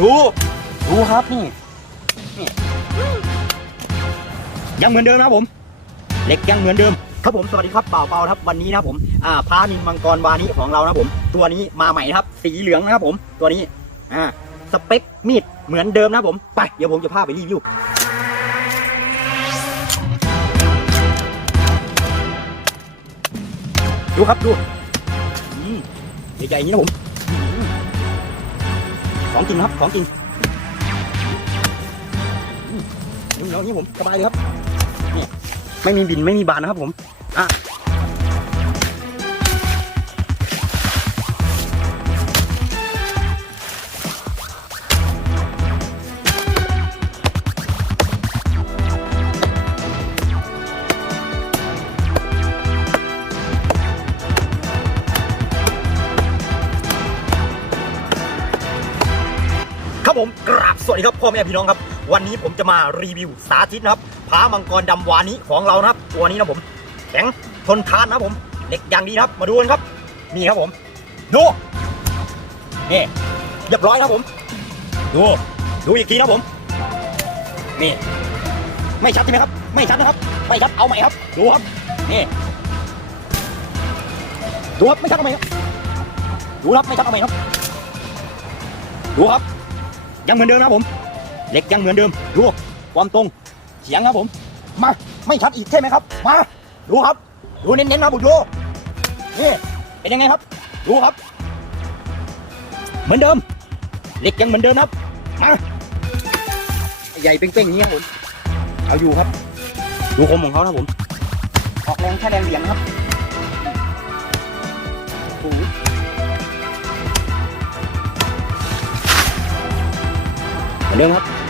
ดู ดูครับนี่นี่ยังเหมือนเดิมนะครับผมเหล็กยังเหมือนเดิม ครับผมสวัสดีครับเป่าเป่าครับวันนี้นะครับผมอ่าพานินมังกรวานิของเรานะครับผม ตัวนี้มาใหม่นะครับ สีเหลืองนะครับผม ตัวนี้อ่าสเปคมีดเหมือนเดิมนะครับผมไปเดี๋ยวผมจะพาไปรีวิวดูครับดูใหญ่ๆอย่างนี้นะผม ของจริงครับ ของจริงเดูแล้วนี่ผมสบายเลยครับ นี่ ไม่มีบินไม่มีบานนะครับผม อะ ครับผมกราบสวัสดีครับพ่อแม่พี่น้องครับ วันนี้ผมจะมารีวิวสาธิตนะครับพามังกรดำวานิของเรานะครับ ตัวนี้นะผมแข็งทนทานนะผมเด็กอย่างดีนะครับ มาดูกันครับนี่ครับผม ดูนี่เรียบร้อยครับผม ดูดูอีกทีนะผมนี่ไม่ชัดใช่ไหมครับ ไม่ชัดนะครับ ไม่ชัดเอาใหม่ครับ ดูครับนี่ดูครับไม่ชัดเอาใหม่ครับดูครับไม่ชัดเอาใหม่ครับดูครับ ยังเหมือนเดิมนะผมเหล็กยังเหมือนเดิมดูความตรงเฉียงครับผม มาไม่ชัดอีกใช่ไหมครับ มาดูครับดูเน้นๆนะบผมดูนี่เป็นยังไงครับดูครับ เหมือนเดิมเหล็กยังเหมือนเดิมครับมาใหญ่เป้งๆอย่างนี้ครับผมเอาอยู่ครับ ดูคมของเขานะครับผมออกแรงแค่แรงเหวี่ยงครับ เรื่องครับ